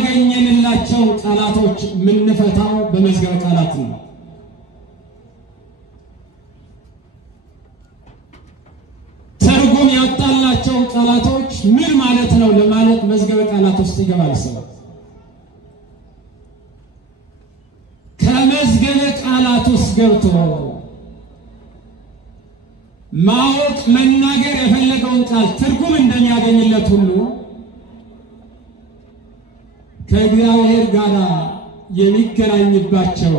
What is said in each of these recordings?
ያላገኘንላቸው ቃላቶች ምንፈታው በመዝገበ ቃላት ነው። ትርጉም ያጣላቸው ቃላቶች ምን ማለት ነው ለማለት መዝገበ ቃላት ውስጥ ይገባል ሰው። ከመዝገበ ቃላት ውስጥ ገብቶ ማወቅ መናገር የፈለገውን ቃል ትርጉም እንደሚያገኝለት ሁሉ ከእግዚአብሔር ጋር የሚገናኝባቸው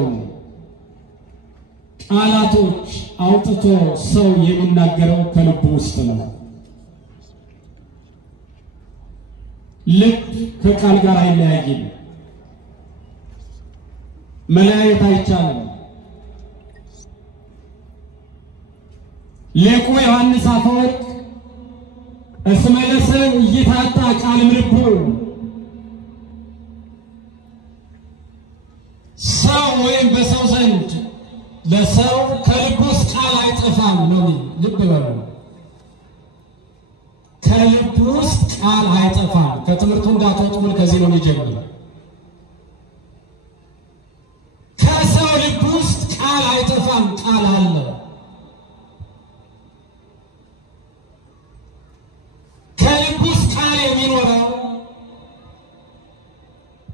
ቃላቶች አውጥቶ ሰው የሚናገረው ከልቡ ውስጥ ነው። ልብ ከቃል ጋር አይለያይም። መለያየት አይቻልም። ሊቁ ዮሐንስ አፈወርቅ እስመ ለሰብ ኢይታጣ ቃል እምልቡ ሰው ወይም በሰው ዘንድ ለሰው ከልቡ ውስጥ ቃል አይጠፋም ነው። ልብ በሉ፣ ከልቡ ውስጥ ቃል አይጠፋም። ከትምህርቱ እንዳትወጡ ምን ከዚህ ነው የሚጀምረው። ከሰው ልብ ውስጥ ቃል አይጠፋም፣ ቃል አለ። ከልብ ውስጥ ቃል የሚኖረው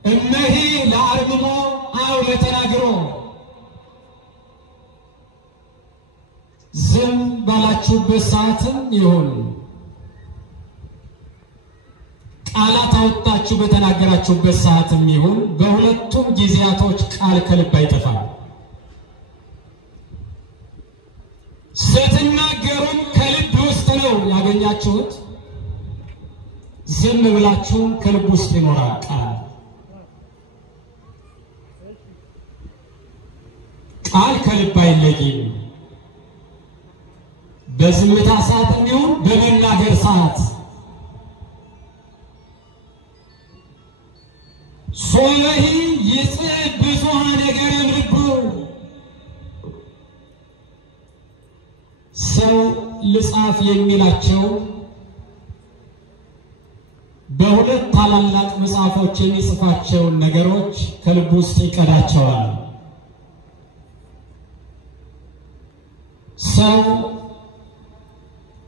እነሂ ለአርምሞ አው ለተናግሮ ዝም ባላችሁበት ሰዓትም ይሁን ቃላት አውጥታችሁ በተናገራችሁበት ሰዓትም ይሁን በሁለቱም ጊዜያቶች ቃል ከልብ አይጠፋም። ስትናገሩም ከልብ ውስጥ ነው ያገኛችሁት። ዝም ብላችሁ ከልብ ውስጥ ይኖራል ቃል። ቃል ከልብ አይለይም። በዝምታ ሰዓትም ይሁን በመናገር ሰዓት ሶለሂ ይጽብ ብዙኃ ነገረ እምልቡ ሰው ልጻፍ የሚላቸው በሁለት ታላላቅ መጽሐፎች የሚጽፋቸውን ነገሮች ከልብ ውስጥ ይቀዳቸዋል። ሰው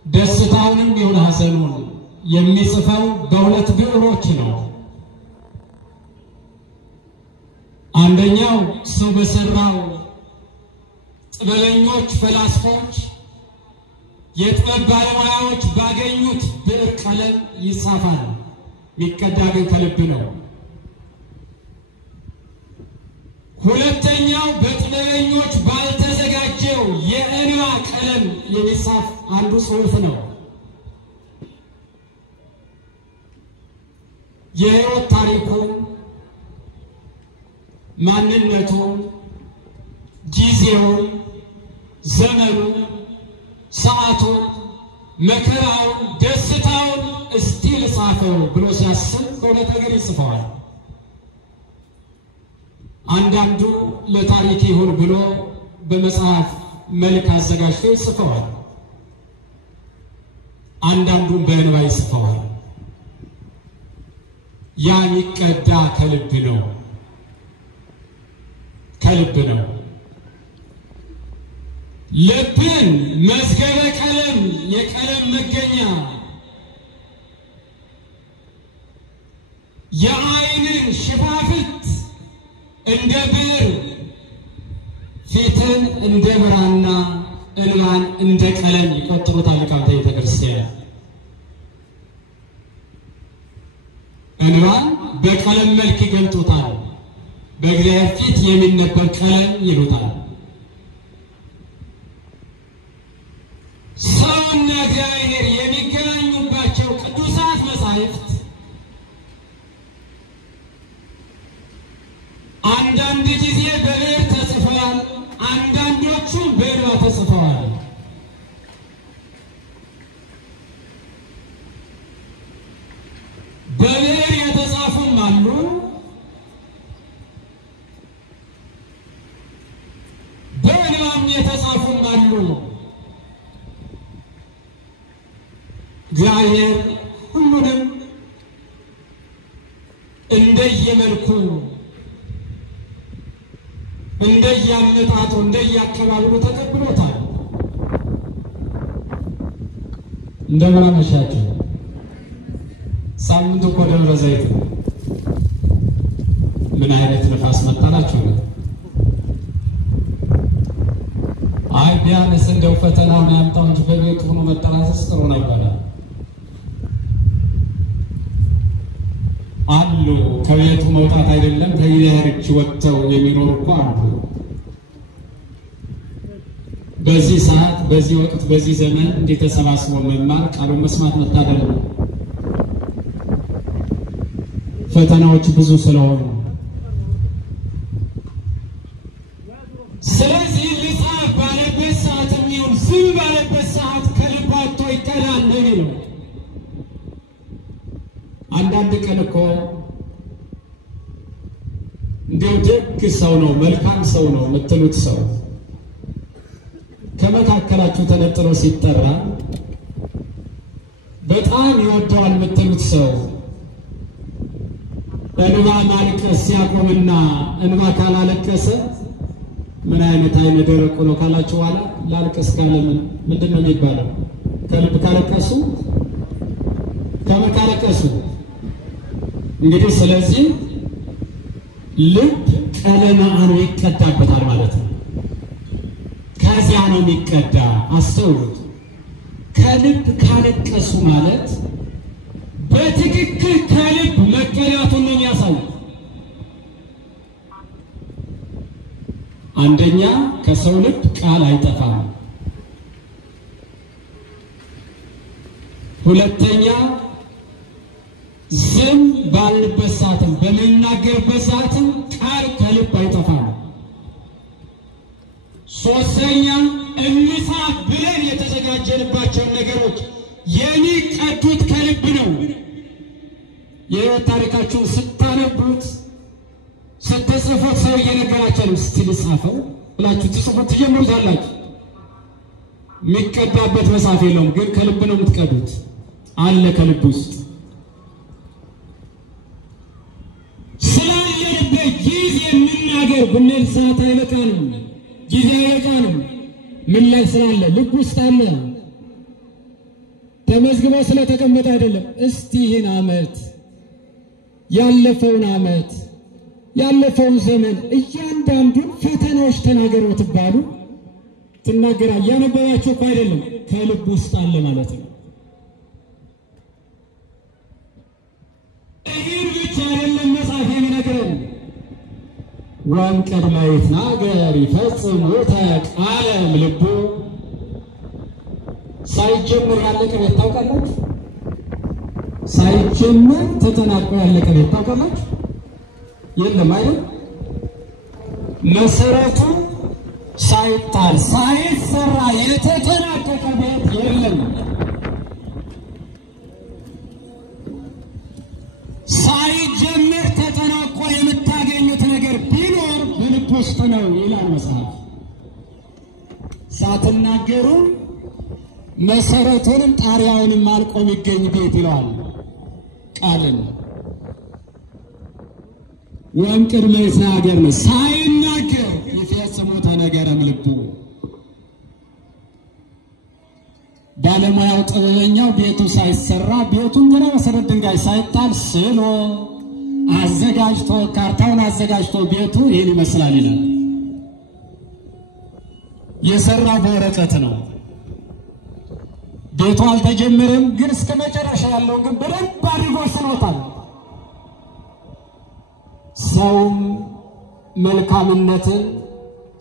ደስታውንም ይሁን ሐዘኑን የሚጽፈው በሁለት ብዕሮች ነው። አንደኛው ሰው በሰራው ጥበበኞች ፈላስፎች የጥበብ ባለሙያዎች ባገኙት ብዕር ቀለም ይጻፋል። የሚቀዳ ግን ከልብ ነው። ሁለተኛው በጥበበኞች ባልተዘጋጀው የእንባ ቀለም የሚጻፍ አንዱ ጽሑፍ ነው። የሕይወት ታሪኩን፣ ማንነቱን፣ ጊዜውን፣ ዘመኑን፣ ሰዓቱን፣ መከራውን፣ ደስታውን እስቲ ልጻፈው ብሎ ሲያስብ በሁለት ነገር ይጽፈዋል። አንዳንዱ ለታሪክ ይሁን ብሎ በመጽሐፍ መልክ አዘጋጅቶ ይጽፈዋል። አንዳንዱን በእንባ ይጽፈዋል። ያ የሚቀዳ ከልብ ነው፣ ከልብ ነው። ልብን መዝገበ ቀለም፣ የቀለም መገኛ፣ የዓይንን ሽፋፍት እንደ ብዕር፣ ፊትን እንደ ብራና፣ እንባን እንደ ቀለም ይቆጥሩታል ሊቃውንተ ቤተ ክርስቲያን። እንባን በቀለም መልክ ይገልጡታል። በእግዚአብሔር ፊት የሚነበብ ቀለም ይሉታል። ሰውና እግዚአብሔር የሚገናኙባቸው ቅዱሳት መጻሕፍት አንዳንድ ጊዜ በብዕር ተጽፈዋል፣ አንዳንዶቹ በእንባ ተጽፈዋል። በብዕር የተጻፉም አሉ፣ በእንባም የተጻፉም አሉ። እግዚአብሔር ሁሉንም እንደየመልኩ እንደየአመጣጡ እንደየአካባቢው ተቀብሎታል። እንደምን አመሻችሁ። ሳምንቱ እኮ ደብረ ዘይት ነው። ምን አይነት ነፋስ መጣላችሁ? አይ ቢያንስ እንደው ፈተናውን ያምጣው እንጂ በቤቱ ሆኖ መጠራሰስ ጥሩ ነበር አሉ። ከቤቱ መውጣት አይደለም ከይያርች ወጥተው የሚኖሩ እኮ አሉ። በዚህ ሰዓት በዚህ ወቅት በዚህ ዘመን እንዴት ተሰባስቦ መማር ቃሉን መስማት መታደል ነው። ፈተናዎች ብዙ ስለሆኑ ስለዚህ ልሳፍ ባለበት ሰዓት የሚሆን ዝም ባለበት ሰዓት ከልባቶ ይቀዳል ነው። አንዳንድ ቀን እኮ እንደው ደግ ሰው ነው መልካም ሰው ነው የምትሉት ሰው ከመካከላችሁ ተነጥሎ ሲጠራ በጣም ይወደዋል የምትሉት ሰው እንባ ማልቀስ ሲያቆምና እንባ ካላለቀሰ ምን አይነት አይነ ደረቅ ነው ካላችሁ በኋላ ላልቀስ ካለ ምንድነው የሚባለው? ከልብ ካለቀሱ ከመካለቀሱ እንግዲህ ስለዚህ ልብ ቀለማ አኑ ይቀዳበታል ማለት ነው። ከዚያ ነው የሚቀዳ። አስተውሉት። ከልብ ካለቀሱ ማለት በትክክል ከልብ መቀዳቱን ነው የሚያሳየው። አንደኛ ከሰው ልብ ቃል አይጠፋም። ሁለተኛ ዝም ባልንበት ሰዓትም በምንናገርበት ሰዓትም ቃል ከልብ አይጠፋም። ሶስተኛ እንሳ ብለን የተዘጋጀንባቸው ነገሮች የሚቀዱት ከልብ ነው። የሕይወት ታሪካችሁን ስታነቡት ስትጽፉት ሰው እየነገራችሁ ነው። እስቲ ጻፈው ብላችሁ ትጽፉት ትጀምሩታላችሁ። የሚቀዳበት መጽሐፍ የለውም፣ ግን ከልብ ነው የምትቀዱት። አለ ከልብ ውስጥ ስላለበት ጊዜ የምናገር ብንል ሰዓት አይበቃንም፣ ጊዜ አይበቃንም። ምን ላይ ስላለ ልብ ውስጥ አለ። ተመዝግቦ ስለተቀመጠ አይደለም። እስቲ ይህን ዓመት ያለፈውን ዓመት ያለፈውን ዘመን እያንዳንዱን ፈተናዎች ተናገሩ ትባሉ ትናገራ ያነበባችሁ እኮ አይደለም ከልብ ውስጥ አለ ማለት ነው። ይህን ብቻ አይደለም መጽሐፍ የሚነግረን ወንቀድ ላይ ተናገር ይፈጽም ወተቃለም ልቡ ሳይጀምር ያለቀ ቤት ታውቃላችሁ? ሳይጀምር ተጠናቆ ያለቀ ቤት ታውቃላችሁ? የለም አይደል? መሰረቱ ሳይጣል ሳይሰራ የተጠናቀቀ ቤት የለም። ሳይጀምር ተጠናቆ የምታገኙት ነገር ቢኖር በልብ ውስጥ ነው ይላል መጽሐፍ። ሳትናገሩ መሰረቱንም ጣሪያውንም አልቆ የሚገኝ ቤት ይለዋል ቃልን። ወንቅድመ ይትናገር ነው ሳይናገር ይፈጽሙት ነገረም ልቡ። ባለሙያው ጥበበኛው ቤቱ ሳይሰራ ቤቱን ገና መሰረት ድንጋይ ሳይጣል ስሎ አዘጋጅቶ ካርታውን አዘጋጅቶ ቤቱ ይህን ይመስላል ይላል። የሰራው በወረቀት ነው። ቤቱ አልተጀመረም፣ ግን እስከ መጨረሻ ያለው ግን በደንብ አድርጎ ስሎታል። ሰውም መልካምነትን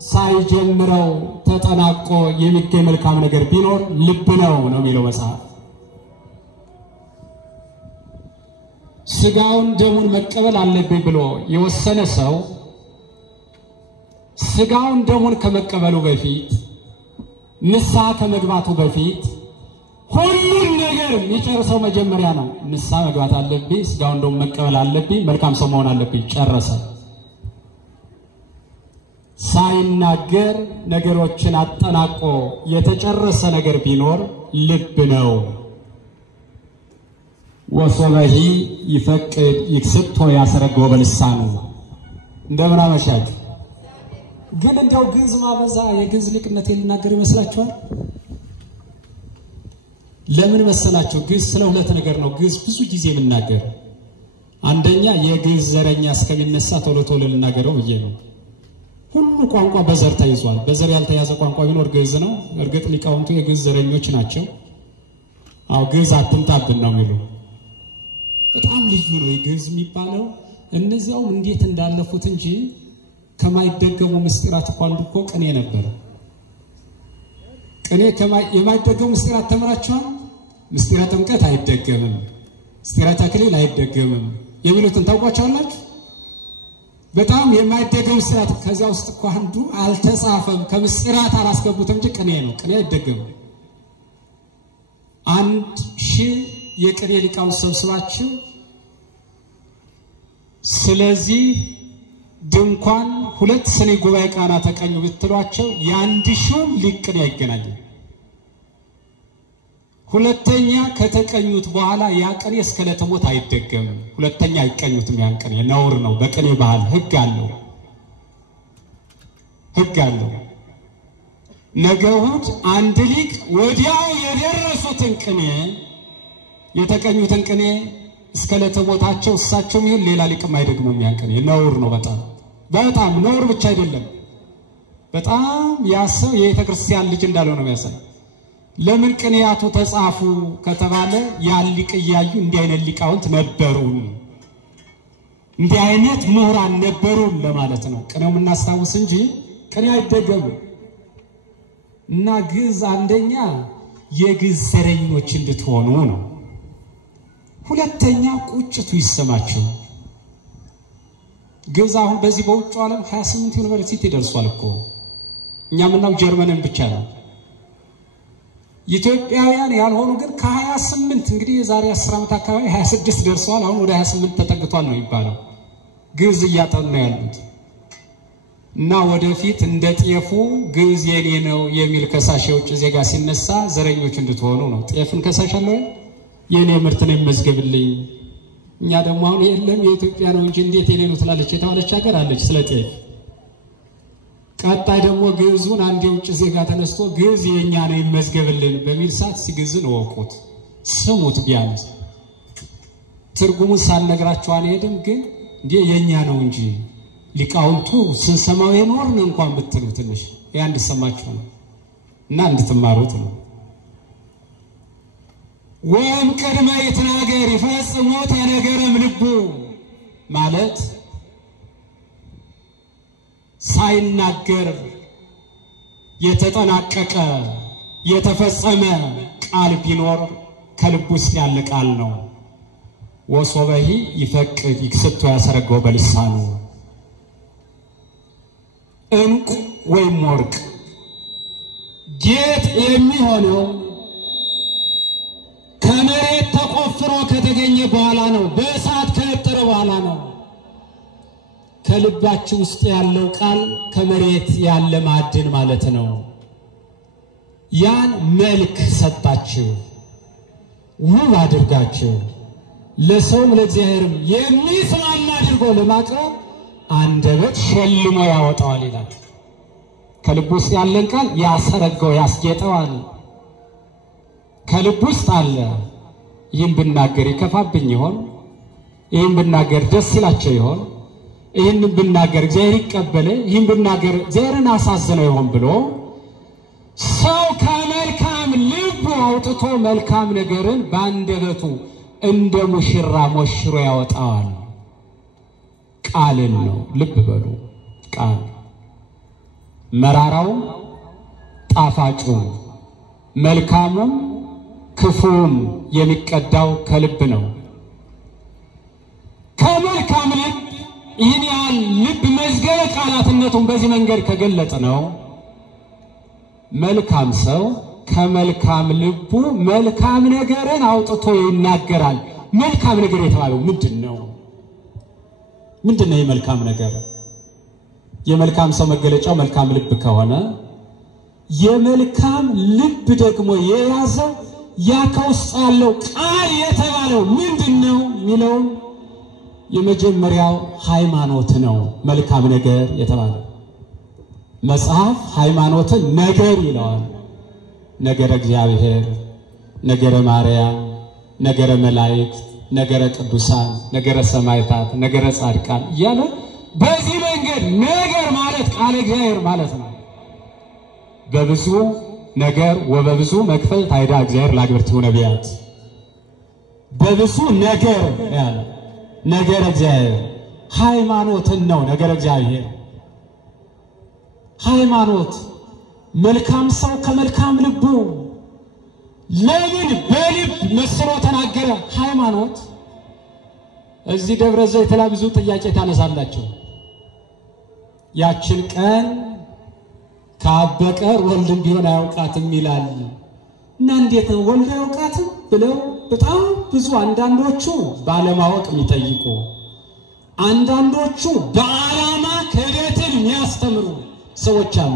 ሳይጀምረው ተጠናቆ የሚገኝ መልካም ነገር ቢኖር ልብ ነው የሚለው መጽሐፍ። ስጋውን ደሙን መቀበል አለብኝ ብሎ የወሰነ ሰው ስጋውን ደሙን ከመቀበሉ በፊት ንስሐ ከመግባቱ በፊት ሁሉን ነገር የሚጨርሰው መጀመሪያ ነው። ንስሐ መግባት አለብኝ፣ ስጋውን ደሙን መቀበል አለብኝ፣ መልካም ሰው መሆን አለብኝ። ጨረሰ። ሳይናገር ነገሮችን አጠናቆ የተጨረሰ ነገር ቢኖር ልብ ነው። ወሶበሂ ይፈቅድ ይክስቶ ያሰረገው በልሳኑ እንደምን አመሻችሁ። ግን እንደው ግዕዝ ማበዛ የግዕዝ ሊቅነት ልናገር ይመስላችኋል? ለምን መሰላችሁ? ግዕዝ ስለ ሁለት ነገር ነው ግዕዝ ብዙ ጊዜ የምናገር። አንደኛ የግዕዝ ዘረኛ እስከሚነሳ ቶሎ ቶሎ ልናገረው ብዬ ነው። ሁሉ ቋንቋ በዘር ተይዟል። በዘር ያልተያዘ ቋንቋ ቢኖር ግዕዝ ነው። እርግጥ ሊቃውንቱ የግዕዝ ዘረኞች ናቸው። አው ግዕዝ አትምጣብን ነው የሚሉ። በጣም ልዩ ነው የግዕዝ የሚባለው። እነዚያው እንዴት እንዳለፉት እንጂ ከማይደገሙ ምስጢራት እንኳን እኮ ቅኔ ነበር። ቅኔ የማይደገሙ ምስጢራት ተምራችኋል? ምስጢረ ጥምቀት አይደገምም፣ ምስጢረ ተክሊል አይደገምም የሚሉትን ታውቋቸዋላችሁ? በጣም የማይደገሙ ምስጢራት ከዚያ ውስጥ እኮ አንዱ አልተጻፈም፣ ከምስጢራት አላስገቡትም እንጂ ቅኔ ነው። ቅኔ አይደገምም። 1000 የቅኔ ሊቃውንት ሰብስባችሁ ስለዚህ ድንኳን 2 ስኒ ጉባኤ ቃና ተቀኙ ብትሏቸው የ1000 ሊቅ ቅኔ አይገናኝም። ሁለተኛ ከተቀኙት በኋላ ያ ቅኔ እስከ ለተሞት አይደገምም። ሁለተኛ አይቀኙትም። ያን ቅኔ ነውር ነው። በቅኔ ባህል ሕግ አለው። ነገ እሑድ አንድ ሊቅ ወዲያው የደረሱትን ቅኔ የተቀኙትን ቅኔ እስከ ለተሞታቸው እሳቸው ይሁን ሌላ ሊቅም አይደግሙም። ያን ቅኔ ነውር ነው። በጣም ነውር ብቻ አይደለም፣ በጣም ያሰው የቤተ ክርስቲያን ልጅ እንዳለው ነው የሚያሳይ። ለምን ቅኔያቱ ተጻፉ ከተባለ ያን ሊቅ እያዩ እንዲህ አይነት ሊቃውንት ነበሩ፣ እንዲህ አይነት ምሁራን ነበሩ ለማለት ነው። ቅኔው የምናስታውስ እንጂ ቅኔ አይደገምም። እና ግዕዝ አንደኛ የግዕዝ ዘረኞች እንድትሆኑ ነው። ሁለተኛ ቁጭቱ ይሰማችሁ። ግዕዝ አሁን በዚህ በውጭ ዓለም 28 ዩኒቨርሲቲ ደርሷል እኮ። እኛ ምናው ጀርመንን ብቻ ነው። ኢትዮጵያውያን ያልሆኑ ግን ከ28 እንግዲህ የዛሬ 10 ዓመት አካባቢ 26 ደርሰዋል። አሁን ወደ 28 ተጠግቷል ነው የሚባለው። ግዕዝ እያጠኑ ያሉት እና ወደፊት እንደ ጤፉ ግዕዝ የኔ ነው የሚል ከሳሽ የውጭ ዜጋ ሲነሳ ዘረኞች እንድትሆኑ ነው። ጤፍን ከሳሽ አለ የኔ ምርት ነው መዝገብልኝ። እኛ ደግሞ አሁን የለም የኢትዮጵያ ነው እንጂ እንዴት የኔ ነው ትላለች የተባለች ሀገር አለች ስለ ጤፍ። ቀጣይ ደግሞ ግዕዙን አንድ የውጭ ዜጋ ተነስቶ ግዕዝ የኛ ነው ይመዝገብልን በሚል ሰዓት ሲግዕዝን ወቁት፣ ስሙት። ቢያንስ ትርጉሙን ሳልነግራችሁ አንሄድም። ግን እንዴ የኛ ነው እንጂ ሊቃውንቱ ስንሰማው የኖርን እንኳን ብትሉ ትንሽ ያ እንድትሰማችሁ ነው እና እንድትማሩት ነው። ወም ቅድመ ይትናገር ይፈጽሞ ተነገረም ልቡ ማለት ሳይናገር የተጠናቀቀ የተፈጸመ ቃል ቢኖር ከልቡ ውስጥ ያለ ቃል ነው። ወሶበሂ ይፈቅድ ይክስቶ ያሰረገው በልሳኑ እንቁ ወይም ወርቅ ጌጥ የሚሆነው ከመሬት ተቆፍሮ ከተገኘ በኋላ ነው። በእሳት ከነጠረ በኋላ ነው። ከልባችሁ ውስጥ ያለው ቃል ከመሬት ያለ ማዕድን ማለት ነው። ያን መልክ ሰጣችሁ፣ ውብ አድርጋችሁ ለሰውም ለእግዚአብሔርም የሚስማማ አድርጎ ለማቅረብ አንደበት ሸልሞ ያወጣዋል ይላል። ከልብ ውስጥ ያለን ቃል ያሰረገው ያስጌጠዋል። ከልብ ውስጥ አለ። ይህን ብናገር ይከፋብኝ ይሆን? ይህን ብናገር ደስ ይላቸው ይሆን? ይህን ብናገር እግዚአብሔር ይቀበለ? ይህን ብናገር እግዚአብሔርን አሳዝነው ይሆን ብሎ ሰው ከመልካም ልቡ አውጥቶ መልካም ነገርን በአንደበቱ እንደ ሙሽራ ሞሽሮ ያወጣዋል። ቃልን ነው። ልብ በሉ። ቃል መራራው ጣፋጩ መልካሙም ክፉም የሚቀዳው ከልብ ነው። ከመልካም ልብ ይህን ያህል ልብ መዝገበ ቃላትነቱን በዚህ መንገድ ከገለጠ ነው መልካም ሰው ከመልካም ልቡ መልካም ነገርን አውጥቶ ይናገራል። መልካም ነገር የተባለው ምንድነው? ምንድነው የመልካም ነገር? የመልካም ሰው መገለጫው መልካም ልብ ከሆነ የመልካም ልብ ደግሞ የያዘው ያ ከውስጥ ያለው ቃል የተባለ የተባለው ምንድነው ሚለው የመጀመሪያው ሃይማኖት ነው መልካም ነገር የተባለው መጽሐፍ ሃይማኖትን ነገር ይለዋል ነገረ እግዚአብሔር ነገረ ማርያም ነገረ መላእክት ነገረ ቅዱሳን ነገረ ሰማዕታት ነገረ ጻድቃን ያለ በዚህ መንገድ ነገር ማለት ቃል እግዚአብሔር ማለት ነው በብዙ ነገር ወበብዙ መክፈል ታይዳ እግዚአብሔር ለአግብርቲው ነቢያት በብዙ ነገር ያለ ነገር እግዚአብሔር ሃይማኖትን ነው ነገር እግዚአብሔር ሃይማኖት መልካም ሰው ከመልካም ልቡ ለምን በልብ መስሎ ተናገረ ሃይማኖት እዚህ ደብረ ዘይት ላይ ብዙ ጥያቄ ታነሳላችሁ ያችን ቀን ከአበቀር ወልድም ቢሆን አያውቃትም ይላል እና እንዴት ነው ወልድ አያውቃትም ብለው በጣም ብዙ አንዳንዶቹ ባለማወቅ የሚጠይቁ አንዳንዶቹ በዓላማ ክህደትን የሚያስተምሩ ሰዎች አሉ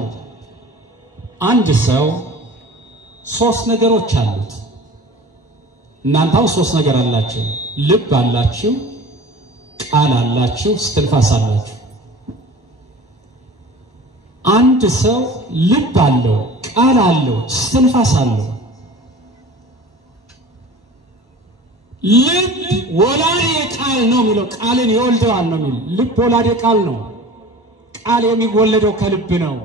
አንድ ሰው ሶስት ነገሮች አሉት እናንተው ሶስት ነገር አላችሁ ልብ አላችሁ ቃል አላችሁ እስትንፋስ አላችሁ አንድ ሰው ልብ አለው ቃል አለው እስትንፋስ አለው ልብ ወላዴ ቃል ነው የሚለው ቃልን ይወልደዋል ነው የሚለው ልብ ወላዴ ቃል ነው ቃል የሚወለደው ከልብ ነው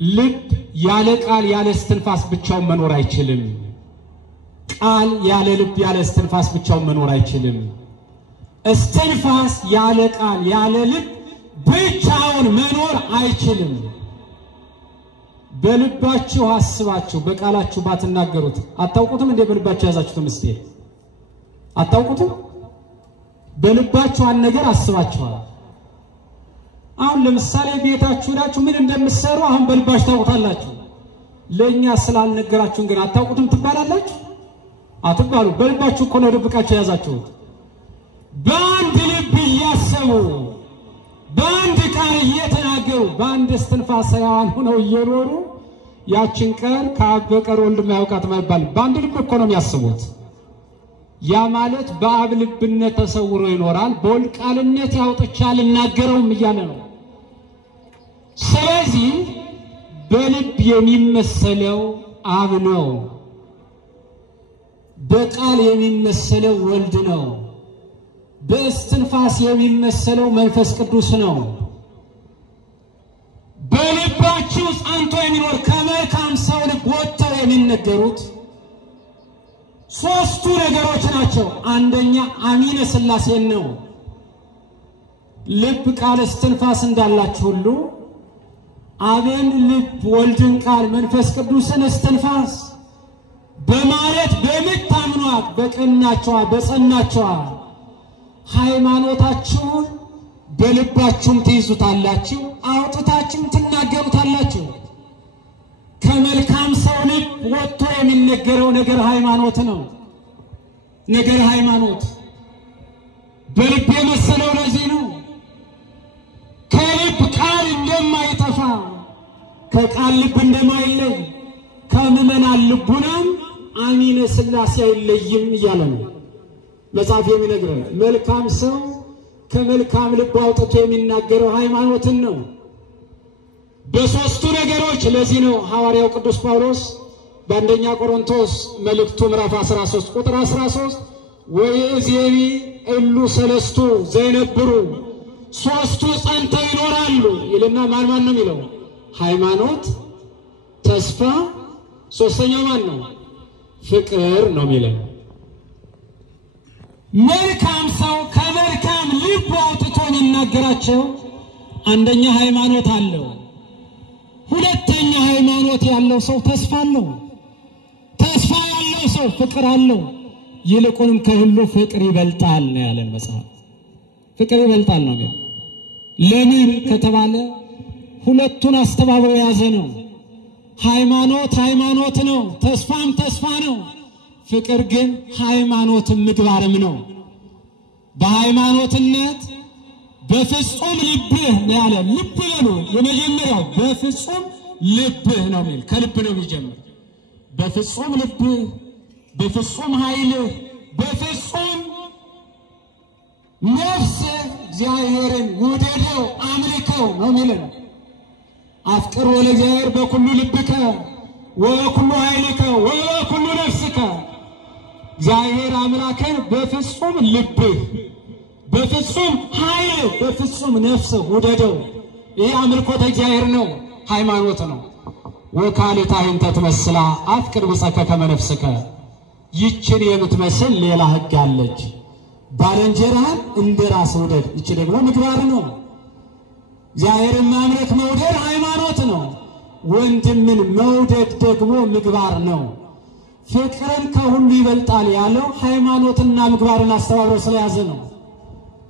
ልብ ያለ ቃል ያለ እስትንፋስ ብቻውን መኖር አይችልም ቃል ያለ ልብ ያለ እስትንፋስ ብቻውን መኖር አይችልም እስትንፋስ ያለ ቃል ያለ ልብ ብቻውን መኖር አይችልም በልባችሁ አስባችሁ በቃላችሁ ባትናገሩት አታውቁትም እንደ በልባችሁ ያዛችሁት ምስጢር አታውቁትም በልባችሁ አንድ ነገር አስባችኋል አሁን ለምሳሌ ቤታችሁ ላችሁ ምን እንደምትሰሩ አሁን በልባችሁ ታውቁታላችሁ ለኛ ስላልነገራችሁን ግን አታውቁትም ትባላላችሁ አትባሉ በልባችሁ እኮ ነው ደብቃችሁ ያዛችሁት በአንድ ልብ እያሰቡ በአንድ ቃል እየተናገሩ በአንድ እስትንፋስ ሕያዋን ሆነው እየኖሩ ያችን ቀን ከአብ በቀር ወልድ የማያውቃት ማይባል በአንድ ልብ እኮ ነው የሚያስቡት ያ ማለት በአብ ልብነት ተሰውሮ ይኖራል በወልድ ቃልነት ያውጥቻል እናገረውም እያለ ነው ስለዚህ በልብ የሚመሰለው አብ ነው በቃል የሚመሰለው ወልድ ነው በእስትንፋስ የሚመሰለው መንፈስ ቅዱስ ነው በልባችሁ ጸንቶ የሚኖር ከመልካም ሰው ልብ ወጥተው የሚነገሩት ሶስቱ ነገሮች ናቸው አንደኛ አሚነ ሥላሴ ነው ልብ ቃል እስትንፋስ እንዳላችሁ ሁሉ አብን ልብ ወልድን ቃል መንፈስ ቅዱስን እስትንፋስ በማለት በመታምኗት በቀናቸዋ በጸናቸዋ ሃይማኖታችሁን በልባችሁም ትይዙታላችሁ አውጥታችሁም ትናገሩታላችሁ ከመልካም ሰው ልብ ወጥቶ የሚነገረው ነገር ሃይማኖት ነው ነገር ሃይማኖት በልብ የመሰለው ለዚህ ነው ከልብ ቃል እንደማይጠፋ ከቃል ልብ እንደማይለይ ከምዕመናን ልቡናም አሚነ ሥላሴ አይለይም እያለ ነው መጽሐፍ የሚነግረን መልካም ሰው ከመልካም ልብ አውጥቶ የሚናገረው ሃይማኖትን ነው በሶስቱ ነገሮች ለዚህ ነው ሐዋርያው ቅዱስ ጳውሎስ በአንደኛ ቆሮንቶስ መልእክቱ ምዕራፍ 13 ቁጥር 13 ወይእዜኒ እሉ ሰለስቱ ዘይነብሩ ሶስቱ ጸንተው ይኖራሉ ይልና ማን ነው የሚለው ሃይማኖት ተስፋ ሶስተኛው ማን ነው ፍቅር ነው የሚለው መልካም ሰው ከመልካም ልብ አውጥቶ የሚናገራቸው አንደኛ ሃይማኖት አለው ሁለተኛ ሃይማኖት ያለው ሰው ተስፋ አለው ተስፋ ያለው ሰው ፍቅር አለው ይልቁንም ከሁሉ ፍቅር ይበልጣል ነው ያለን መጽሐፍ ፍቅር ይበልጣል ነው የሚለው ለምን ከተባለ ሁለቱን አስተባብሮ ያዘ ነው ሃይማኖት ነው ተስፋም ተስፋ ነው ፍቅር ግን ሃይማኖትም ምግባርም ነው በሃይማኖትነት በፍጹም ልብህ ያለ ልብ ነው የመጀመሪያው በፍጹም ልብህ ነው የሚል ከልብ ነው የሚጀምር በፍጹም ልብህ በፍጹም ኃይል በፍጹም ነፍስ እግዚአብሔርን ውደደው አምልከው ነው የሚለው። አፍቅር ወለእግዚአብሔር በኩሉ ልብከ ወበኩሉ ኃይልከ ወበኩሉ ነፍስከ። እግዚአብሔር አምላክን በፍጹም ልብህ በፍጹም ኃይል በፍጹም ነፍስ ውደደው። ይህ አምልኮተ እግዚአብሔር ነው፣ ሃይማኖት ነው። ወካልእተ አይንተ ትመስላ አፍቅር ብጸከ ከመ ነፍስከ። ይችን የምትመስል ሌላ ሕግ አለች። ባልንጀራህን እንደ ራስህ ውደድ። ይች ደግሞ ምግባር ነው። እግዚአብሔርን ማምለክ መውደድ ሃይማኖት ነው። ወንድምን መውደድ ደግሞ ምግባር ነው። ፍቅርን ከሁሉ ይበልጣል ያለው ሃይማኖትና ምግባርን አስተባብሮ ስለያዘ ነው።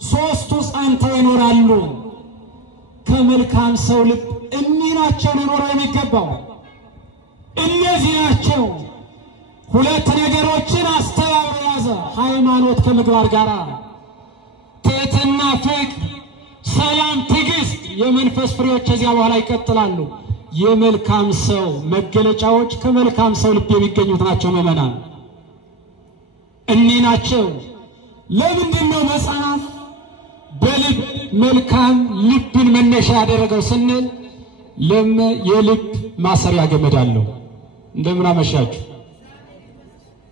ሦስቱ ጸንተው ይኖራሉ። ከመልካም ሰው ልብ እኒህ ናቸው ሊኖረው የሚገባው። እነዚህ ናቸው። ሁለት ነገሮችን አስተባብሮ ያዘ ሃይማኖት ከምግባር ጋር። ትሕትና፣ ፍቅር፣ ሰላም፣ ትዕግስት የመንፈስ ፍሬዎች ከዚያ በኋላ ይቀጥላሉ። የመልካም ሰው መገለጫዎች ከመልካም ሰው ልብ የሚገኙት ናቸው። ምእመናን እኒህ ናቸው። ለምንድን ነው መጽሐፍ በልብ መልካም ልብን መነሻ ያደረገው ስንል የልብ ማሰሪያ ገመድ አለው። እንደምን አመሻችሁ።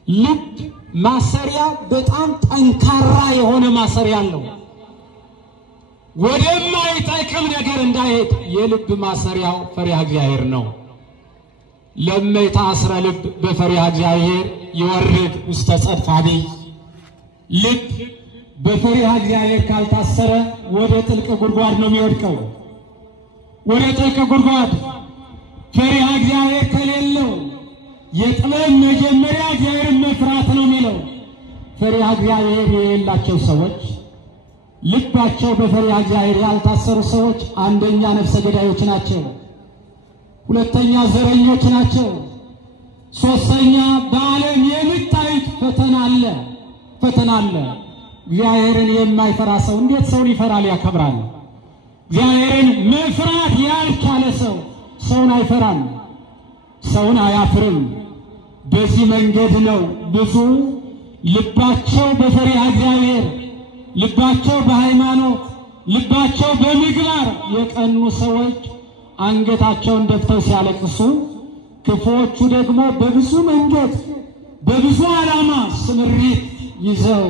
ልብ ማሰሪያ በጣም ጠንካራ የሆነ ማሰሪያ አለው። ወደማይጠቅም ነገር እንዳይሄድ የልብ ማሰሪያው ፈሪሃ እግዚአብሔር ነው። ለመይታስረ ልብ በፈሪሃ እግዚአብሔር ይወርድ ውስተ ጸድፍ አቢይ። ልብ በፈሪሃ እግዚአብሔር ካልታሰረ ወደ ጥልቅ ጉድጓድ ነው የሚወድቀው። ወደ ጥልቅ ጉድጓድ ፈሪሃ እግዚአብሔር ከሌለው የጥበብ መጀመሪያ እግዚአብሔርን መፍራት ነው የሚለው። ፈሪሃ እግዚአብሔር የሌላቸው ሰዎች፣ ልባቸው በፈሪሃ እግዚአብሔር ያልታሰሩ ሰዎች አንደኛ ነፍሰ ገዳዮች ናቸው፣ ሁለተኛ ዘረኞች ናቸው፣ ሶስተኛ በዓለም የምታዩት ፈተና አለ። እግዚአብሔርን የማይፈራ ሰው እንዴት ሰውን ይፈራል ያከብራል? እግዚአብሔርን መፍራት ያልቻለ ሰው ሰውን አይፈራም፣ ሰውን አያፍርም። በዚህ መንገድ ነው ብዙ ልባቸው በፈሪሃ እግዚአብሔር፣ ልባቸው በሃይማኖት፣ ልባቸው በምግባር የቀኑ ሰዎች አንገታቸውን ደፍተው ሲያለቅሱ፣ ክፉዎቹ ደግሞ በብዙ መንገድ በብዙ ዓላማ ስምሪት ይዘው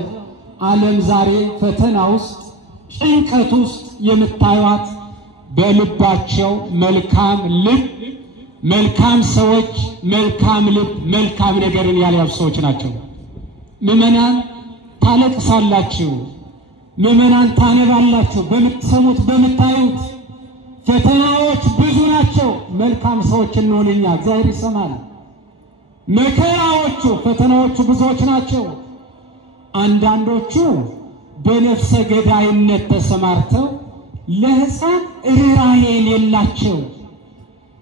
ዓለም ዛሬ ፈተና ውስጥ ጭንቀት ውስጥ የምታዩት በልባቸው መልካም ልብ፣ መልካም ሰዎች፣ መልካም ልብ፣ መልካም ነገርን ያልያዙ ሰዎች ናቸው። ምእመናን ታለቅሳላችሁ፣ ምእመናን ታነባላችሁ። በምትሰሙት በምታዩት ፈተናዎች ብዙ ናቸው። መልካም ሰዎች እንሆንኛ እግዚአብሔር ይሰማል። መከራዎቹ ፈተናዎቹ ብዙዎች ናቸው። አንዳንዶቹ በነፍሰ ገዳይነት ተሰማርተው ለሕፃን ርኅራኄ የሌላቸው፣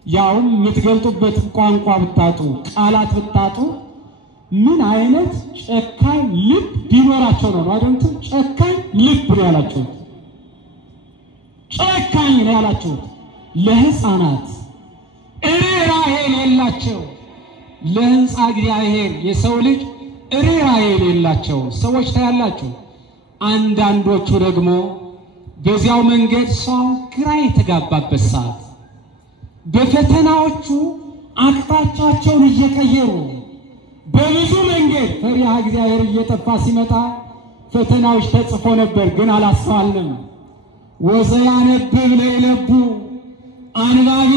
ያውም የምትገልጡበት ቋንቋ ብታጡ፣ ቃላት ብታጡ ምን አይነት ጨካኝ ልብ ቢኖራቸው ነው አይደንቱ? ጨካኝ ልብ ነው ያላችሁት። ጨካኝ ነው ያላችሁት። ለሕፃናት ርኅራኄ የሌላቸው፣ ለሕንፃ እግዚአብሔር የሰው ልጅ ርኅራኄ የሌላቸው ሰዎች ታያላችሁ። አንዳንዶቹ ደግሞ በዚያው መንገድ ሰው ግራ የተጋባበት ሰዓት በፈተናዎቹ አቅጣጫቸውን እየቀየሩ በብዙ መንገድ ፈሪሃ እግዚአብሔር እየጠፋ ሲመጣ ፈተናዎች ተጽፎ ነበር፣ ግን አላስተዋልንም። ወዘያነብብ ለይለቡ፣ አንባቢ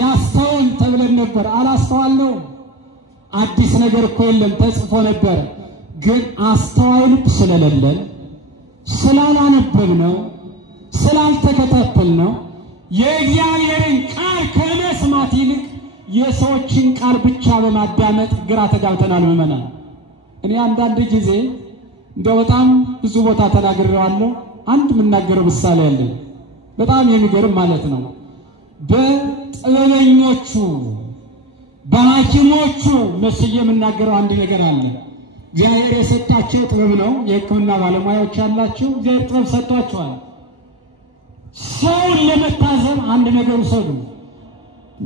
ያስተውል ተብለን ነበር፣ አላስተዋልነው። አዲስ ነገር እኮ የለም፣ ተጽፎ ነበር፣ ግን አስተዋይ ልብ ስለሌለን ስላላነበብነው ስላልተከታተልነው የእግዚአብሔርን ቃል ከመስማት ይልቅ የሰዎችን ቃል ብቻ በማዳመጥ ግራ ተጋብተናል። ምእመናን እኔ አንዳንድ ጊዜ እንደው በጣም ብዙ ቦታ ተናግሬዋለሁ። አንድ የምናገረው ምሳሌ አለ፣ በጣም የሚገርም ማለት ነው። በጥበበኞቹ በሐኪሞቹ መስዬ የምናገረው አንድ ነገር አለ። እግዚአብሔር የሰጣቸው ጥበብ ነው። የሕክምና ባለሙያዎች ያላችሁ እግዚአብሔር ጥበብ ሰጥቷቸዋል። ሰውን ለመታዘብ አንድ ነገር ውሰዱ።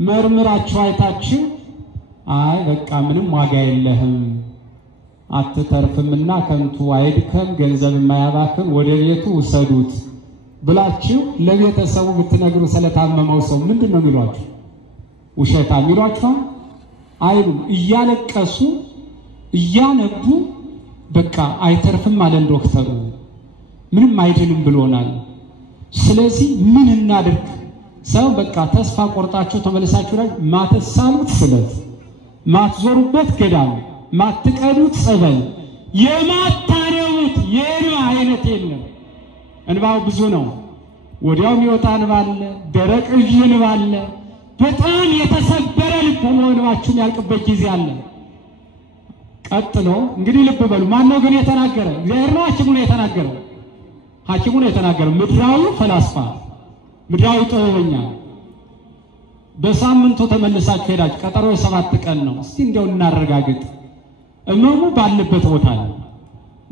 መርምራችሁ አይታችሁ አይ በቃ ምንም ዋጋ የለህም አትተርፍምና ከንቱ አይድከም ገንዘብ የማያባክን ወደ ቤቱ ውሰዱት ብላችሁ ለቤተሰቡ ብትነግሩ ስለታመመው ሰው ምንድነው የሚሏችሁ? ውሸታም ይሏችሁ አይሉም። እያለቀሱ እያነቡ በቃ አይተርፍም አለን ዶክተሩ፣ ምንም አይድንም ብሎናል። ስለዚህ ምን እናድርግ? ሰው በቃ ተስፋ ቆርጣችሁ ተመልሳችሁ ላይ ማተሳሉት ስለት፣ ማትዞሩበት ገዳም፣ ማትቀዱት ጸበል፣ የማታነቡት የእንባ አይነት የለም። እንባው ብዙ ነው። ወዲያው የሚወጣ እንባ አለ፣ ደረቅ እንባ አለ፣ በጣም የተሰበረ ልብ ሆኖ እንባችሁ ያልቅበት ጊዜ አለ። ቀጥሎ እንግዲህ ልብ በሉ። ማን ነው ግን የተናገረ? እግዚአብሔር ነው? ሐኪሙ ነው የተናገረው? ሐኪሙ ነው የተናገረው። ምድራዊ ፈላስፋ፣ ምድራዊ ጥበበኛ። በሳምንቱ ተመልሳችሁ ሄዳችሁ ቀጠሮ 7 ቀን ነው። እስቲ እንዲያው እናረጋግጥ። እመሙ ባለበት ቦታ ነው፣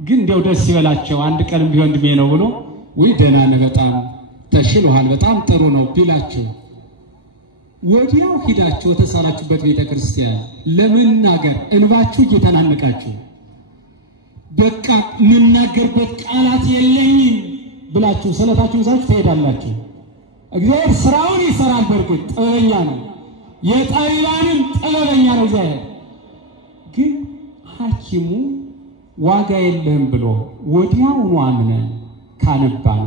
ግን እንዲያው ደስ ይበላቸው አንድ ቀን ቢሆን ድሜ ነው ብሎ ወይ ደህና ነህ በጣም ተሽሎሃል በጣም ጥሩ ነው ቢላችሁ ወዲያው ሂዳችሁ ተሳላችሁበት ቤተክርስቲያን ለመናገር እንባችሁ እየተናነቃችሁ በቃ ምናገርበት ቃላት የለኝም ብላችሁ ስለታችሁ ይዛችሁ ትሄዳላችሁ። እግዚአብሔር ስራውን ይሰራል። በርግጥ ጥበበኛ ነው፣ የጠቢባንም ጥበበኛ ነው እግዚአብሔር። ግን ሐኪሙ ዋጋ የለህም ብሎ ወዲያውኑ አምነን ካነባን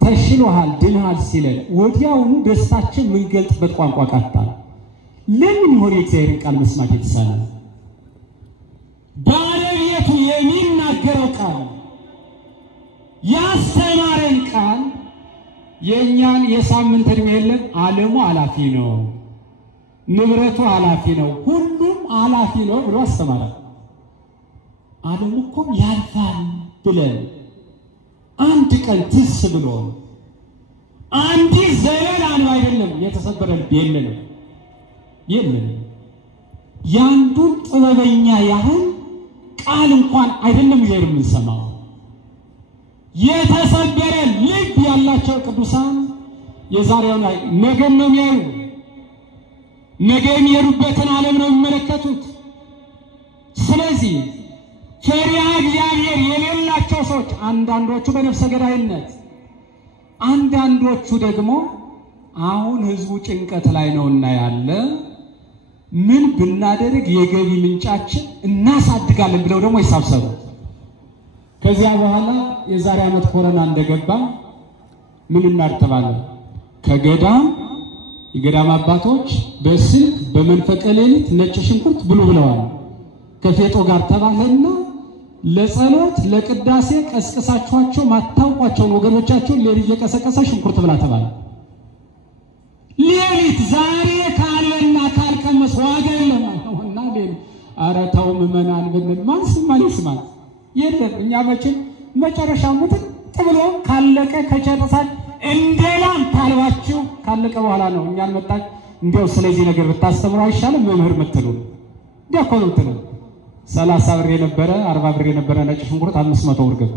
ተሽሎሃል ድንሃል ሲለን ወዲያውኑ ደስታችን ምንገልጥበት ቋንቋ ካጣን ለምን ይሆን የእግዚአብሔርን ቃል መስማት የተሳነን? ባለቤቱ የሚናገረው ቃል ያስተማረን ቃል የኛን የሳምንት ዕድሜ የለም። ዓለሙ አላፊ ነው፣ ንብረቱ አላፊ ነው፣ ሁሉም አላፊ ነው ብሎ አስተማረ። ዓለሙ እኮ ያልፋል ብለን አንድ ቀን ትስ ብሎ አንዲ ዘመን አንባ አይደለም የተሰበረ ልብ የለንም። ያንዱን ጥበበኛ ያህል ቃል እንኳን አይደለም ይዘር የምንሰማው። የተሰበረ ልብ ያላቸው ቅዱሳን የዛሬውን ነገ ነው የሚያዩ፣ ነገ የሚሄዱበትን ዓለም ነው የሚመለከቱት። ስለዚህ ፈሪሃ እግዚአብሔር የሌላቸው ሰዎች አንዳንዶቹ በነፍሰ ገዳይነት፣ አንዳንዶቹ ደግሞ አሁን ህዝቡ ጭንቀት ላይ ነውና ያለ ምን ብናደርግ የገቢ ምንጫችን እናሳድጋለን ብለው ደግሞ ይሳብሰቡ። ከዚያ በኋላ የዛሬ ዓመት ኮሮና እንደገባ ምን እናርተባለን? ከገዳም የገዳም አባቶች በስልክ በመንፈቀ ሌሊት ነጭ ሽንኩርት ብሉ ብለዋል። ከፌጦ ጋር ተባለና ለጸሎት ለቅዳሴ ቀስቀሳችኋቸው ማታውቋቸውን ወገኖቻቸውን ሌሊት እየቀሰቀሰ ሽንኩርት ብላ ተባለ። ሌሊት ዛሬ ካለና ካልቀመስ ዋጋ የለም እና ሌሊት ኧረ ተው ምዕመናን ብንል ማን ይስማል? የለም። እኛ መቼም መጨረሻ ሙት ጥብሎ ካለቀ ከጨረሳች እንደላም ታልባችሁ ካለቀ በኋላ ነው እኛን መጣች እንዴው ስለዚህ ነገር ብታስተምሩ አይሻልም? መምህር መጥተሉ ዲያቆኑት 30 ብር የነበረ 40 ብር የነበረ ነጭ ሽንኩርት 500 ብር ገባ።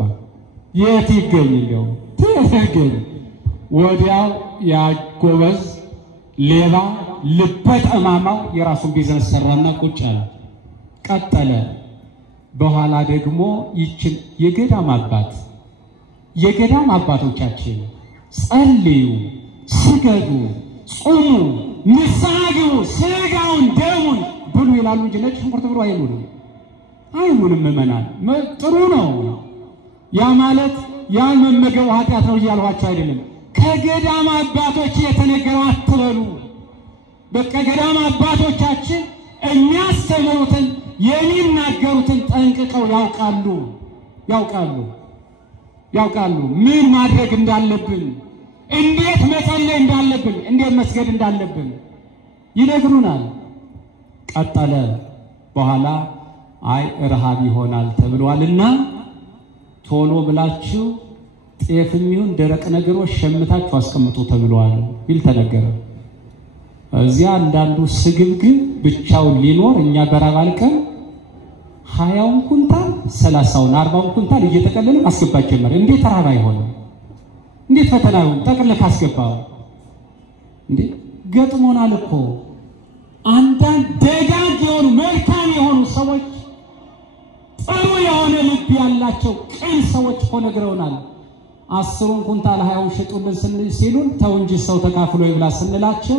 የት ይገኝ? እንደው ትገኝ ወዲያው ያጎበዝ ሌባ ልበት አማማው የራሱን ቢዝነስ ሰራና ቁጭ አለ። ቀጠለ። በኋላ ደግሞ ይችል የገዳም አባቶቻችን ጸልዩ፣ ስገዱ፣ ጾሙ፣ ንስሐ ግቡ፣ ስጋውን ደሙን ብሉ ይላሉ እንጂ ነጭ ሽንኩርት ብሉ አይሉንም። ምዕመናን ጥሩ ነው። ያ ማለት ያ መመገብ ኃጢአት ነው እያልኋቸው አይደለም። ከገዳም አባቶች የተነገረው አትበሉ። በቃ ገዳም አባቶቻችን የሚያስተምሩትን የሚናገሩትን ጠንቅቀው ያውቃሉ ምን ማድረግ እንዳለብን፣ እንዴት መጸለይ እንዳለብን፣ እንዴት መስገድ እንዳለብን ይነግሩናል። ቀጠለ። በኋላ አይ ረሃብ ይሆናል ተብሏልና ቶሎ ብላችሁ ጤፍም ይሁን ደረቅ ነገሮች ሸምታችሁ አስቀምጡ ተብሏል ይል ተነገረ። እዚያ አንዳንዱ ስግብግብ ብቻውን ሊኖር እኛ በራባል ቀን 20 ኩንታል 30 40 ኩንታል እየተቀለለ አስገባች ጀመረ። እንዴት ረሃብ አይሆንም? እንዴት ፈተና ይሆን? ጠቅልለህ አስገባው እንዴ? ገጥሞናል እኮ። አንዳንድ ደጋግ የሆኑ መልካም የሆኑ ሰዎች ጥሩ የሆነ ልብ ያላቸው ቅን ሰዎች እኮ ነግረውናል። 10 ኩንታል 20 ሽጡልን ሲሉን ተው እንጂ ሰው ተካፍሎ ይብላ ስንላቸው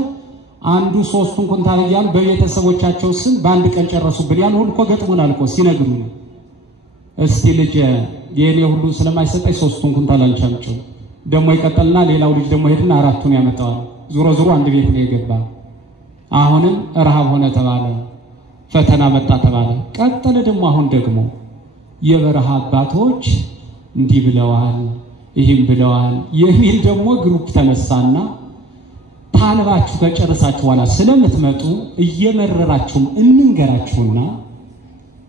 አንዱ 3 ኩንታል ይያል በቤተሰቦቻቸው ስም በአንድ ቀን ጨረሱብን። ያን ሁሉ እኮ ገጥሞናል እኮ ሲነግሩን። እስቲ ልጅ የኔ ሁሉ ስለማይሰጠኝ 3 ኩንታል አንቻምጨው ደሞ ይቀጥልና ሌላው ልጅ ደሞ ሄድና 4ቱን ያመጣዋል። ዙሮ አንድ ቤት ነው የገባ። አሁንም ረሃብ ሆነ ተባለ፣ ፈተና መጣ ተባለ። ቀጠለ አሁን ደግሞ የበረሃ አባቶች እንዲህ ብለዋል ይህም ብለዋል የሚል ደግሞ ግሩፕ ተነሳና ታልባችሁ ከጨረሳችሁ በኋላ ስለምትመጡ እየመረራችሁ እንንገራችሁና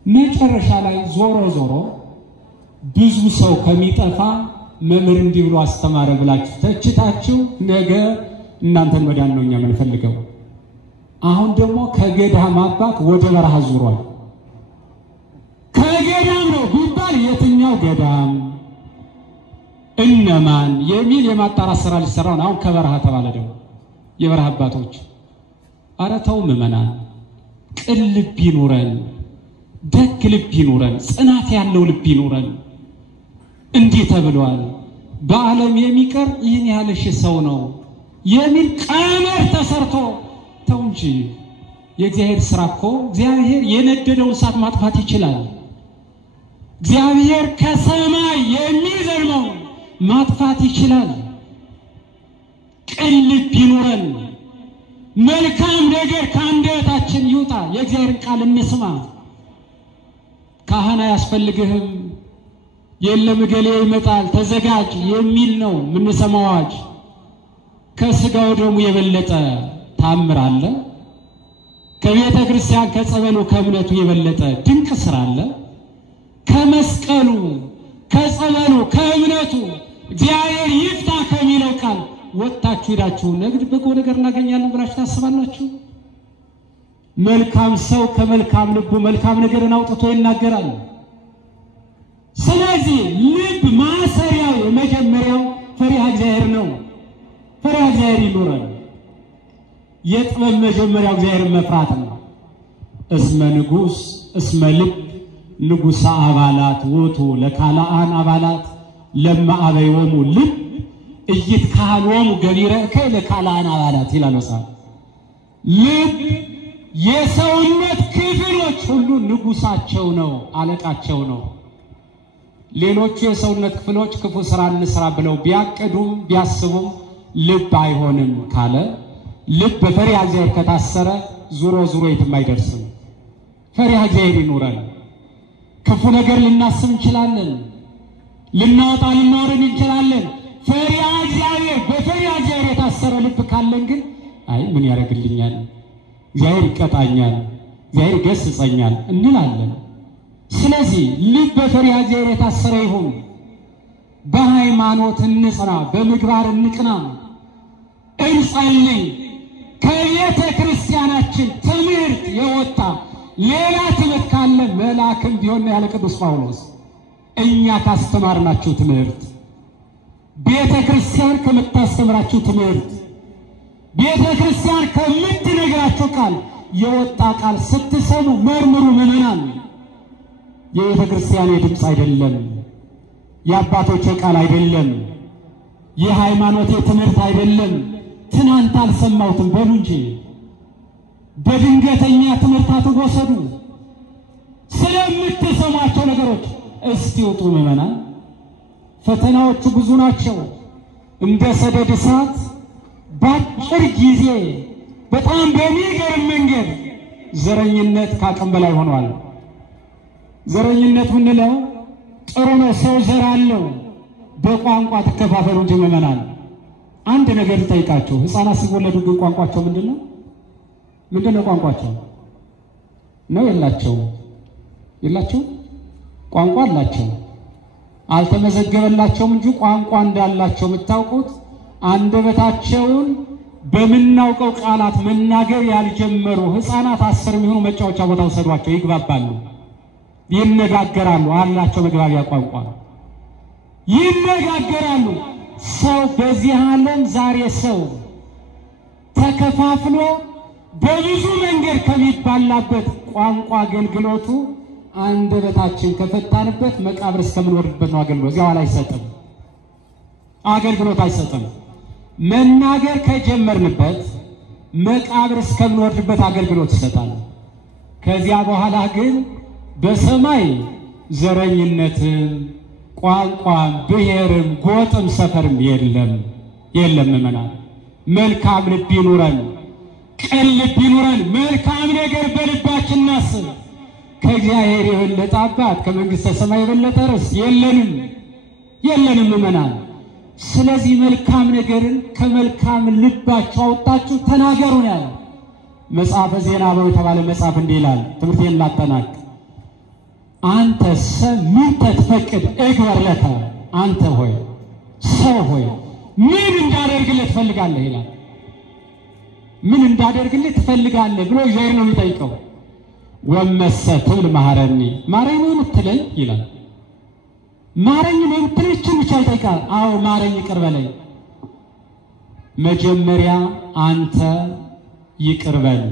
መጨረሻ ላይ ዞሮ ብዙ ሰው ከሚጠፋ መምህር እንዲህ ብሎ አስተማረ ብላችሁ ተችታችሁ ነገ እናንተን መዳን ነው እኛ የምንፈልገው። አሁን ደግሞ ከገዳም አባት ወደ በረሃ ዙሯል። ከገዳም ነው ቢባል የትኛው ገዳም እነማን የሚል የማጣራት ስራ ሊሰራው ነው። አሁን ከበረሃ ተባለ ደግሞ የበረሃ አባቶች ኧረ ተው ምዕመናን፣ ቅን ልብ ይኑረን፣ ደግ ልብ ይኑረን፣ ጽናት ያለው ልብ ይኑረን። እንዲህ ተብሏል በዓለም የሚቀር ይህን ያህል ሺህ ሰው ነው የሚል ቀመር ተሰርቶ ተው እንጂ የእግዚአብሔር ስራ እኮ እግዚአብሔር የነደደውን እሳት ማጥፋት ይችላል። እግዚአብሔር ከሰማይ የሚዘንመው ማጥፋት ይችላል። ቅን ልብ ይኑረን፣ መልካም ነገር ከአንደበታችን ይውጣ። የእግዚአብሔር ቃል እንስማ። ካህን አያስፈልግህም የለም ገሌ ይመጣል ተዘጋጅ የሚል ነው የምንሰማው አዋጅ። ከስጋው ደሙ የበለጠ ታምር አለ? ከቤተ ክርስቲያን ከጸበሉ ከእምነቱ የበለጠ ድንቅ ስራ አለ? ከመስቀሉ ከጸበሉ ከእምነቱ እግዚአብሔር ይፍታ ከሚለው ቃል ወጣችሁ ሄዳችሁ ነግድ በጎ ነገር እናገኛለን ብላችሁ ታስባላችሁ? መልካም ሰው ከመልካም ልቡ መልካም ነገርን አውጥቶ ይናገራል። ስለዚህ ልብ ማሰሪያው የመጀመሪያው ፈሪሃ እግዚአብሔር ነው። ፈሪሃ እግዚአብሔር ይኑረን። የጥበብ መጀመሪያው እግዚአብሔርን መፍራት ነው። እስመ ንጉሥ እስመ ልብ ንጉሥ አባላት ወቱ ለካላአን አባላት ለማ አበይወሙ ልብ እይትካልወሙ ገቢረ እከይ ለካላአን አባላት ይላል መጽሐፍ። ልብ የሰውነት ክፍሎች ሁሉ ንጉሳቸው ነው፣ አለቃቸው ነው። ሌሎቹ የሰውነት ክፍሎች ክፉ ስራ እንስራ ብለው ቢያቅዱም ቢያስቡም ልብ አይሆንም ካለ ልብ በፈሪሃ እግዚአብሔር ከታሰረ ዙሮ የትም አይደርስም። ፈሪሃ እግዚአብሔር ይኑረን። ክፉ ነገር ልናስብ እንችላለን፣ ልናወጣ ልናወርድ እንችላለን። ፈሪሃ እግዚአብሔር በፈሪሃ እግዚአብሔር የታሰረ ልብ ካለን ግን አይ ምን ያደርግልኛል፣ እግዚአብሔር ይቀጣኛል፣ እግዚአብሔር ይገስጸኛል እንላለን። ስለዚህ ልብ በፈሪሃ እግዚአብሔር የታሰረ ይሁን። በሃይማኖት እንጽና፣ በምግባር እንቅና፣ እንጸልይ። ከቤተ ክርስቲያናችን ትምህርት የወጣ ሌላ ትምህርት ካለ መልአክም ቢሆን ያለ ቅዱስ ጳውሎስ እኛ ካስተማርናችሁ ትምህርት፣ ቤተ ክርስቲያን ከምታስተምራችሁ ትምህርት፣ ቤተ ክርስቲያን ከምትነግራችሁ ቃል የወጣ ቃል ስትሰሙ መርምሩ ምዕመናን። የቤተ ክርስቲያን ድምፅ አይደለም፣ የአባቶች ቃል አይደለም፣ የሃይማኖት ትምህርት አይደለም። ትናንት አልሰማሁትም በሉ እንጂ በድንገተኛ ትምህርት አትወሰዱ። ስለምትሰሟቸው ነገሮች እስቲ ውጡ ምዕመናን። ፈተናዎቹ ብዙ ናቸው። እንደ ሰደድ እሳት በአጭር ጊዜ በጣም በሚገርም መንገድ ዘረኝነት ከአቅም በላይ ሆኗል። ዘረኝነት ምንለው ጥሩ ነው፣ ሰው ዘር አለው፣ በቋንቋ ተከፋፈሉ እንጂ ምዕመናን። አንድ ነገር ልጠይቃችሁ፣ ህፃናት ሲወለዱ ግን ቋንቋቸው ምንድነው? ምንድነው ቋንቋቸው? ነው የላቸው? ቋንቋ አላቸው፣ አልተመዘገበላቸውም እንጂ ቋንቋ እንዳላቸው የምታውቁት አንደበታቸውን በምናውቀው ቃላት መናገር ያልጀመሩ ህፃናት 10 የሚሆኑ መጫወቻ ቦታ ወሰዷቸው፣ ይግባባሉ፣ ይነጋገራሉ፣ አላቸው መግባቢያ ቋንቋ ይነጋገራሉ። ሰው በዚህ ዓለም ዛሬ ሰው ተከፋፍሎ በብዙ መንገድ ከሚባላበት ቋንቋ አገልግሎቱ አንደበታችን ከፈታንበት መቃብር እስከምንወርድበት ነው አገልግሎት። እዚያው ላይ አይሰጥም፣ አገልግሎት አይሰጥም። መናገር ከጀመርንበት መቃብር እስከምንወርድበት አገልግሎት ይሰጣል። ከዚያ በኋላ ግን በሰማይ ዘረኝነትም ቋንቋም ብሔርም ጎጥም ሰፈርም የለም ምእመናን። መልካም ልብ ይኑረን፣ ቅን ልብ ይኑረን። መልካም ነገር በልባችን እናስብ። ከእግዚአብሔር የበለጠ አባት ከመንግሥተ ሰማይ የበለጠ ርስት የለንም ምእመናን። ስለዚህ መልካም ነገርን ከመልካም ልባችሁ አውጣችሁ ተናገሩ ነው ያለ መጽሐፈ ዜና አበው የተባለ መጽሐፍ እንዲህ ይላል። ትምህርቴን ላጠናቅ። አንተ ምን ትፈቅድ እግበር ለከ፣ አንተ ሆይ ሰው ሆይ ምን እንዳደርግልህ ትፈልጋለህ ይላል። ምን እንዳደርግልህ ትፈልጋለህ ብሎ እግዚአብሔር ነው የሚጠይቀው። ወመሰ ትብል መሐረኒ፣ ማረኝ ነው የምትለኝ ይላል። ማረኝ ነው የምትለኝ ብቻ ይጠይቃል። አዎ ማረኝ፣ ይቅር በለኝ። መጀመሪያ አንተ ይቅር በል።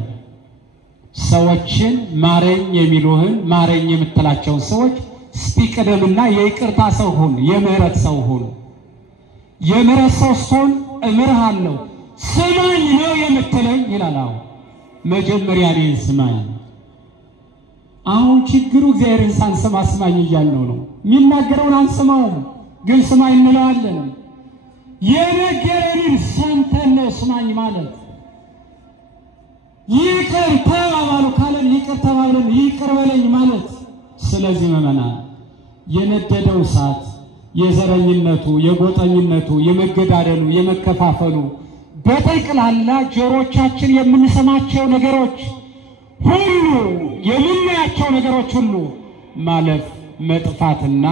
ሰዎችን ማረኝ የሚሉህን ማረኝ የምትላቸውን ሰዎች እስቲ ቅደምና የይቅርታ ሰው ሁን፣ የምህረት ሰው ሁን። የምህረት ሰው ስትሆን እምርሃለሁ። ስማኝ ነው የምትለኝ ይላል። አዎ መጀመሪያ እኔን ስማኝ። አሁን ችግሩ እግዚአብሔርን ሳንሰማ ስማኝ እያልነው ነው። የሚናገረውን አንሰማውም፣ ግን ስማኝ እንለዋለን። የነገረንን ሰምተን ነው ስማኝ ማለት። ይቅር ተባባሉ ካለን ይቅር ተባብለን ይቅር በለኝ ማለት። ስለዚህ ምእመናን የነደደው እሳት የዘረኝነቱ፣ የጎጠኝነቱ፣ የመገዳደሉ፣ የመከፋፈሉ በጠቅላላ ጆሮቻችን የምንሰማቸው ነገሮች ሁሉ የምናያቸው ነገሮች ሁሉ ማለፍ መጥፋትና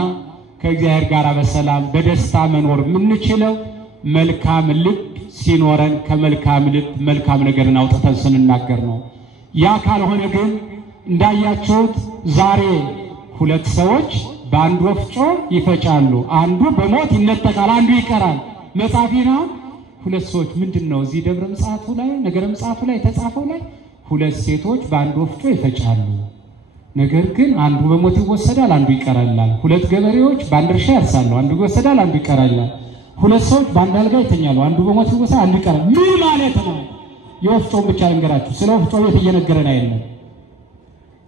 ከእግዚአብሔር ጋር በሰላም በደስታ መኖር የምንችለው መልካም ልብ ሲኖረን ከመልካም ልብ መልካም ነገርን አውጥተን ስንናገር ነው። ያ ካልሆነ ግን እንዳያችሁት ዛሬ ሁለት ሰዎች በአንድ ወፍጮ ይፈጫሉ። አንዱ በሞት ይነጠቃል፣ አንዱ ይቀራል። መጻፊና ሁለት ሰዎች ምንድነው እዚህ ደብረ ምጽአቱ ላይ ነገረ ምጽአቱ ላይ ተጻፈው ላይ ሁለት ሴቶች በአንድ ወፍጮ ይፈጫሉ፣ ነገር ግን አንዱ በሞት ይወሰዳል፣ አንዱ ይቀራል። ሁለት ገበሬዎች በአንድ እርሻ ያርሳሉ፣ አንዱ ይወሰዳል፣ አንዱ ይቀራል። ሁለት ሰዎች በአንድ አልጋ ይተኛሉ፣ አንዱ በሞት ይወሰዳል፣ አንዱ ይቀራል። ምን ማለት ነው? የወፍጮውን ብቻ ልንገራችሁ፣ ስለ ወፍጮ ቤት እየነገረን አይደለም።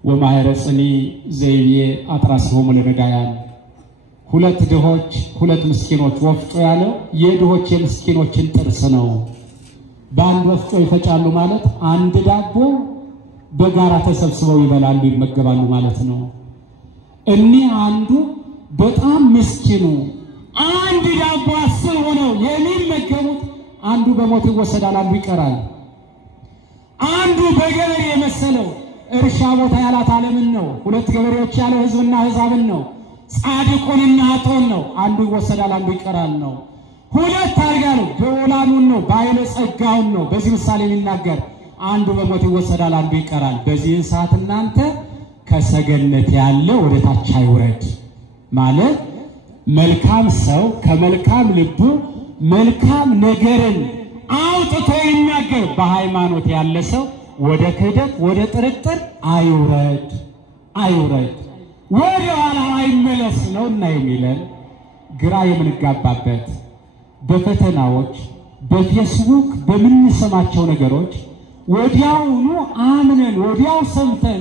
ወማኅረ ጽኒ ዘይቤ አጥራሲሆሙ ለነዳያን፣ ሁለት ድሆች ሁለት ምስኪኖች ወፍጮ ያለው የድሆች የምስኪኖችን ጥርስ ነው። በአንድ ወፍጮ ይፈጫሉ ማለት አንድ ዳቦ በጋራ ተሰብስበው ይበላሉ ይመገባሉ ማለት ነው። እኒህ አንዱ በጣም ምስኪኑ አንድ ዳቦ 10 ሆነው የሚመገቡት አንዱ በሞት ይወሰዳል፣ አንዱ ይቀራል። አንዱ በገበሬ የመሰለው እርሻ ቦታ ያላት ዓለምን ነው። ሁለት ገበሬዎች ያለው ሕዝብና ሕዛብን ነው። ጻድቁንና ኃጥኡን ነው። አንዱ ይወሰዳል፣ አንዱ ይቀራል ነው። ሁለት አድርጋ ነው። በወላኑን ነው፣ ባይለ ጸጋውን ነው። በዚህ ምሳሌ የሚናገር አንዱ በሞት ይወሰዳል፣ አንዱ ይቀራል። በዚህ ሰዓት እናንተ ከሰገነት ያለ ወደ ታች አይውረድ ማለት መልካም ሰው ከመልካም ልቡ መልካም ነገርን አውጥቶ ይናገር። በሃይማኖት ያለ ሰው ወደ ክህደት ወደ ጥርጥር አይውረድ፣ ወደ ኋላ አይመለስ ነውና የሚለን ግራ የምንጋባበት በፈተናዎች በፌስቡክ በምንሰማቸው ነገሮች ወዲያውኑ አምነን ወዲያው ሰምተን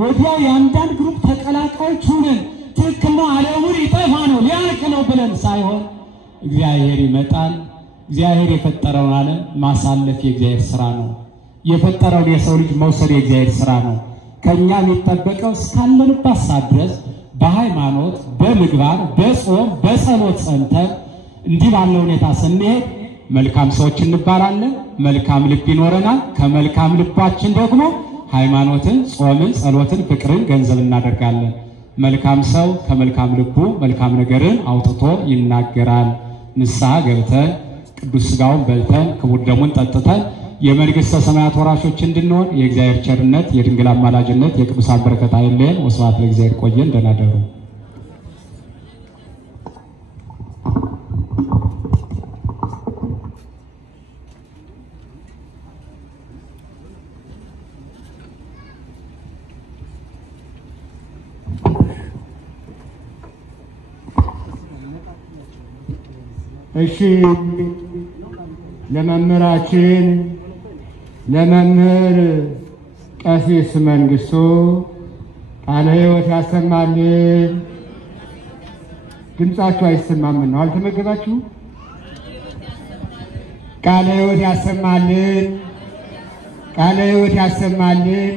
ወዲያው የአንዳንድ ግሩፕ ተቀላቃዮች ሆነን ትክክል ነው ዓለሙን ይጠፋ ነው ሊያልቅ ነው ብለን ሳይሆን እግዚአብሔር ይመጣል። እግዚአብሔር የፈጠረውን ዓለም ማሳለፍ የእግዚአብሔር ሥራ ነው። የፈጠረውን የሰው ልጅ መውሰድ የእግዚአብሔር ሥራ ነው። ከኛ የሚጠበቀው እስካለንበት ሰዓት ድረስ በሃይማኖት በምግባር በጾም በጸሎት ጸንተን እንዲህ ባለ ሁኔታ ስንሄድ መልካም ሰዎች እንባላለን። መልካም ልብ ይኖረናል። ከመልካም ልባችን ደግሞ ሃይማኖትን፣ ጾምን፣ ጸሎትን፣ ፍቅርን ገንዘብ እናደርጋለን። መልካም ሰው ከመልካም ልቡ መልካም ነገርን አውጥቶ ይናገራል። ንስሐ ገብተን ቅዱስ ሥጋውን በልተን ክቡር ደሙን ጠጥተን የመንግሥተ ሰማያት ወራሾች እንድንሆን የእግዚአብሔር ቸርነት የድንግል አማላጅነት የቅዱሳን በረከት አይለየን። ወስብሐት ለእግዚአብሔር። ቆየን። ደህና ደሩ። እሺ ለመምህራችን ለመምህር ቀሲስ መንግስቱ ቃለ ሕይወት ያሰማልን። ድምጻችሁ አይሰማም ነው? አልተመገባችሁ? ቃለ ሕይወት ያሰማልን። ቃለ ሕይወት ያሰማልን።